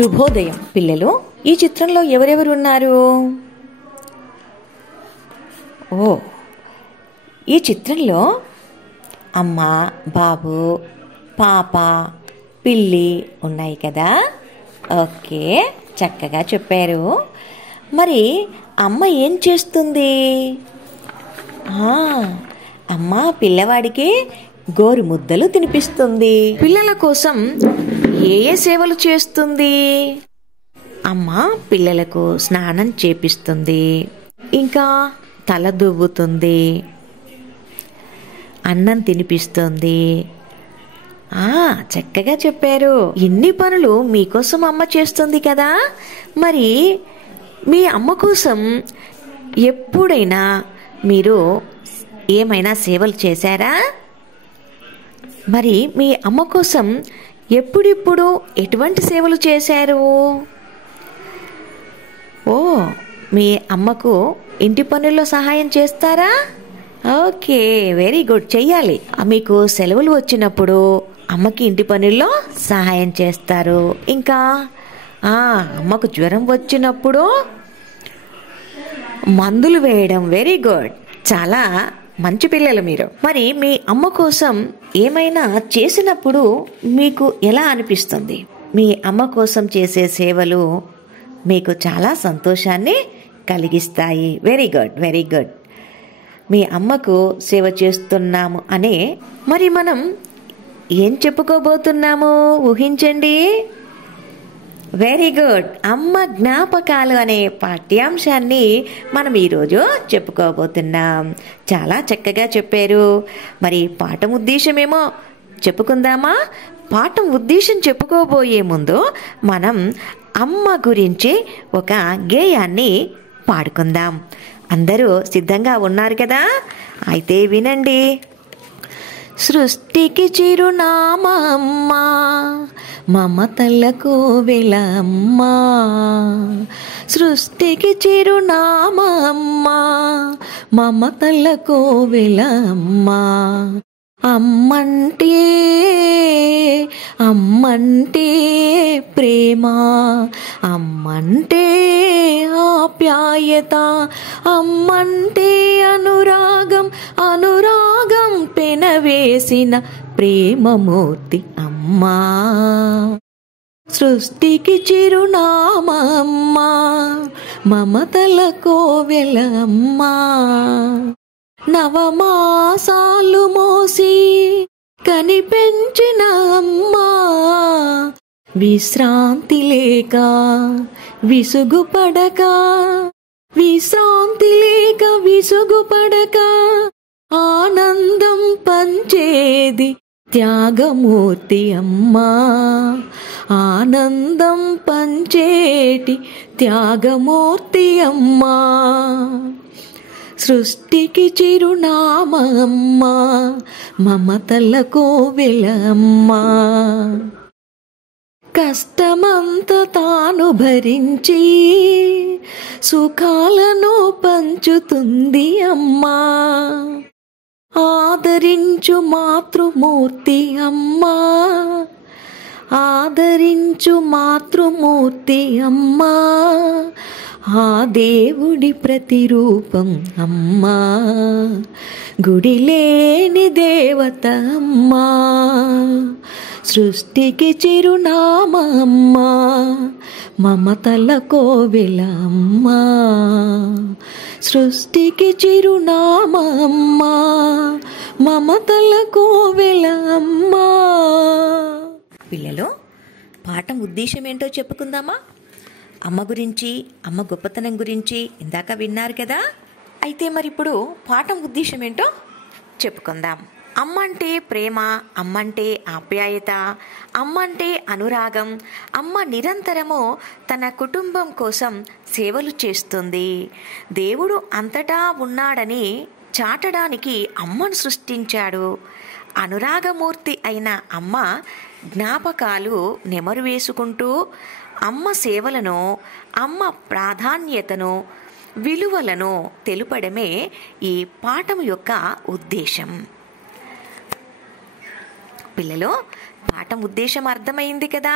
శుభోదయం పిల్లలు. ఈ చిత్రంలో ఎవరెవరు ఉన్నారు? ఈ చిత్రంలో అమ్మ, బాబు, పాప, పిల్లి ఉన్నాయి కదా. ఓకే, చక్కగా చెప్పారు. మరి అమ్మ ఏం చేస్తుంది? అమ్మ పిల్లవాడికి గోరు ముద్దలు తినిపిస్తుంది. పిల్లల కోసం ఏ ఏ సేవలు చేస్తుంది? అమ్మ పిల్లలకు స్నానం చేపిస్తుంది, ఇంకా తల దువ్వుతుంది, అన్నం తినిపిస్తుంది. చక్కగా చెప్పారు. ఇన్ని పనులు మీకోసం అమ్మ చేస్తుంది కదా. మరి మీ అమ్మ కోసం ఎప్పుడైనా మీరు ఏమైనా సేవలు చేశారా? మరి మీ అమ్మ కోసం ఎప్పుడిప్పుడు ఎటువంటి సేవలు చేశారు? మీ అమ్మకు ఇంటి పనుల్లో సహాయం చేస్తారా? ఓకే, వెరీ గుడ్, చెయ్యాలి. మీకు సెలవులు వచ్చినప్పుడు అమ్మకి ఇంటి పనుల్లో సహాయం చేస్తారు. ఇంకా అమ్మకు జ్వరం వచ్చినప్పుడు మందులు వేయడం. వెరీ గుడ్, చాలా మంచి పిల్లలు మీరు. మరి మీ అమ్మ కోసం ఏమైనా చేసినప్పుడు మీకు ఎలా అనిపిస్తుంది? మీ అమ్మ కోసం చేసే సేవలు మీకు చాలా సంతోషాన్ని కలిగిస్తాయి. Very good, very good. మీ అమ్మకు సేవ చేస్తున్నాము అనే మరి మనం ఏం చెప్పుకోబోతున్నాము ఊహించండి. వెరీ గుడ్, అమ్మ జ్ఞాపకాలు అనే పాఠ్యాంశాన్ని మనం ఈరోజు చెప్పుకోబోతున్నాం. చాలా చక్కగా చెప్పారు. మరి పాఠం ఉద్దేశమేమో చెప్పుకుందామా? పాఠం ఉద్దేశం చెప్పుకోబోయే ముందు మనం అమ్మ గురించి ఒక గేయాన్ని పాడుకుందాం. అందరూ సిద్ధంగా ఉన్నారు కదా? అయితే వినండి. సృష్టికి చిరునామా అమ్మా, మమతలకు వెలమ్మా. సృష్టికి చిరునామా అమ్మా, మమతలకు వెలమ్మా. అమ్మంటే అమ్మంటే ప్రేమ, అమ్మంటే ఆప్యాయత, అమ్మంటే అనురాగం, అనురాగం పెనవేసిన ప్రేమమూర్తి అమ్మా. సృష్టికి చిరునామా అమ్మా, మమతల కోవెల అమ్మా. నవమాసాలు మోసి కనిపెంచిన అమ్మా, విశ్రాంతి లేక విసుగుపడక, విశ్రాంతి లేక విసుగుపడక ఆనందం పంచేది త్యాగమూర్తి అమ్మా. ఆనందం పంచేటి త్యాగమూర్తి అమ్మా. సృష్టికి చిరునామా అమ్మా, మమతల కోవెల అమ్మా. కష్టమంత తాను భరించి సుఖాలను పంచుతుంది అమ్మా. ఆదరించు మాతృమూర్తి అమ్మా, ఆదరించు మాతృమూర్తి అమ్మా. ఆ దేవుడి ప్రతిరూపం అమ్మా, గుడిలేని దేవత అమ్మా. సృష్టికి చిరునామా అమ్మా, మమతల కోవెల అమ్మా. సృష్టికి చిరునామా అమ్మా, మమతల కోవెల అమ్మా. పిల్లలు, పాఠం ఉద్దేశం ఏంటో చెప్పుకుందామా? అమ్మ గురించి, అమ్మ గొప్పతనం గురించి ఇందాక విన్నారు కదా. అయితే మరి ఇప్పుడు పాఠం ఉద్దేశం ఏంటో చెప్పుకుందాం. అమ్మ అంటే ప్రేమ, అమ్మ అంటే ఆప్యాయత, అమ్మ అంటే అనురాగం. అమ్మ నిరంతరము తన కుటుంబం కోసం సేవలు చేస్తుంది. దేవుడు అంతటా ఉన్నాడని చాటడానికి అమ్మను సృష్టించాడు. అనురాగమూర్తి అయిన అమ్మ జ్ఞాపకాలు నెమరు వేసుకుంటూ అమ్మ సేవలను, అమ్మ ప్రాధాన్యతను, విలువలను తెలుపడమే ఈ పాఠం యొక్క ఉద్దేశం. పిల్లలు, పాఠం ఉద్దేశం అర్థమైంది కదా?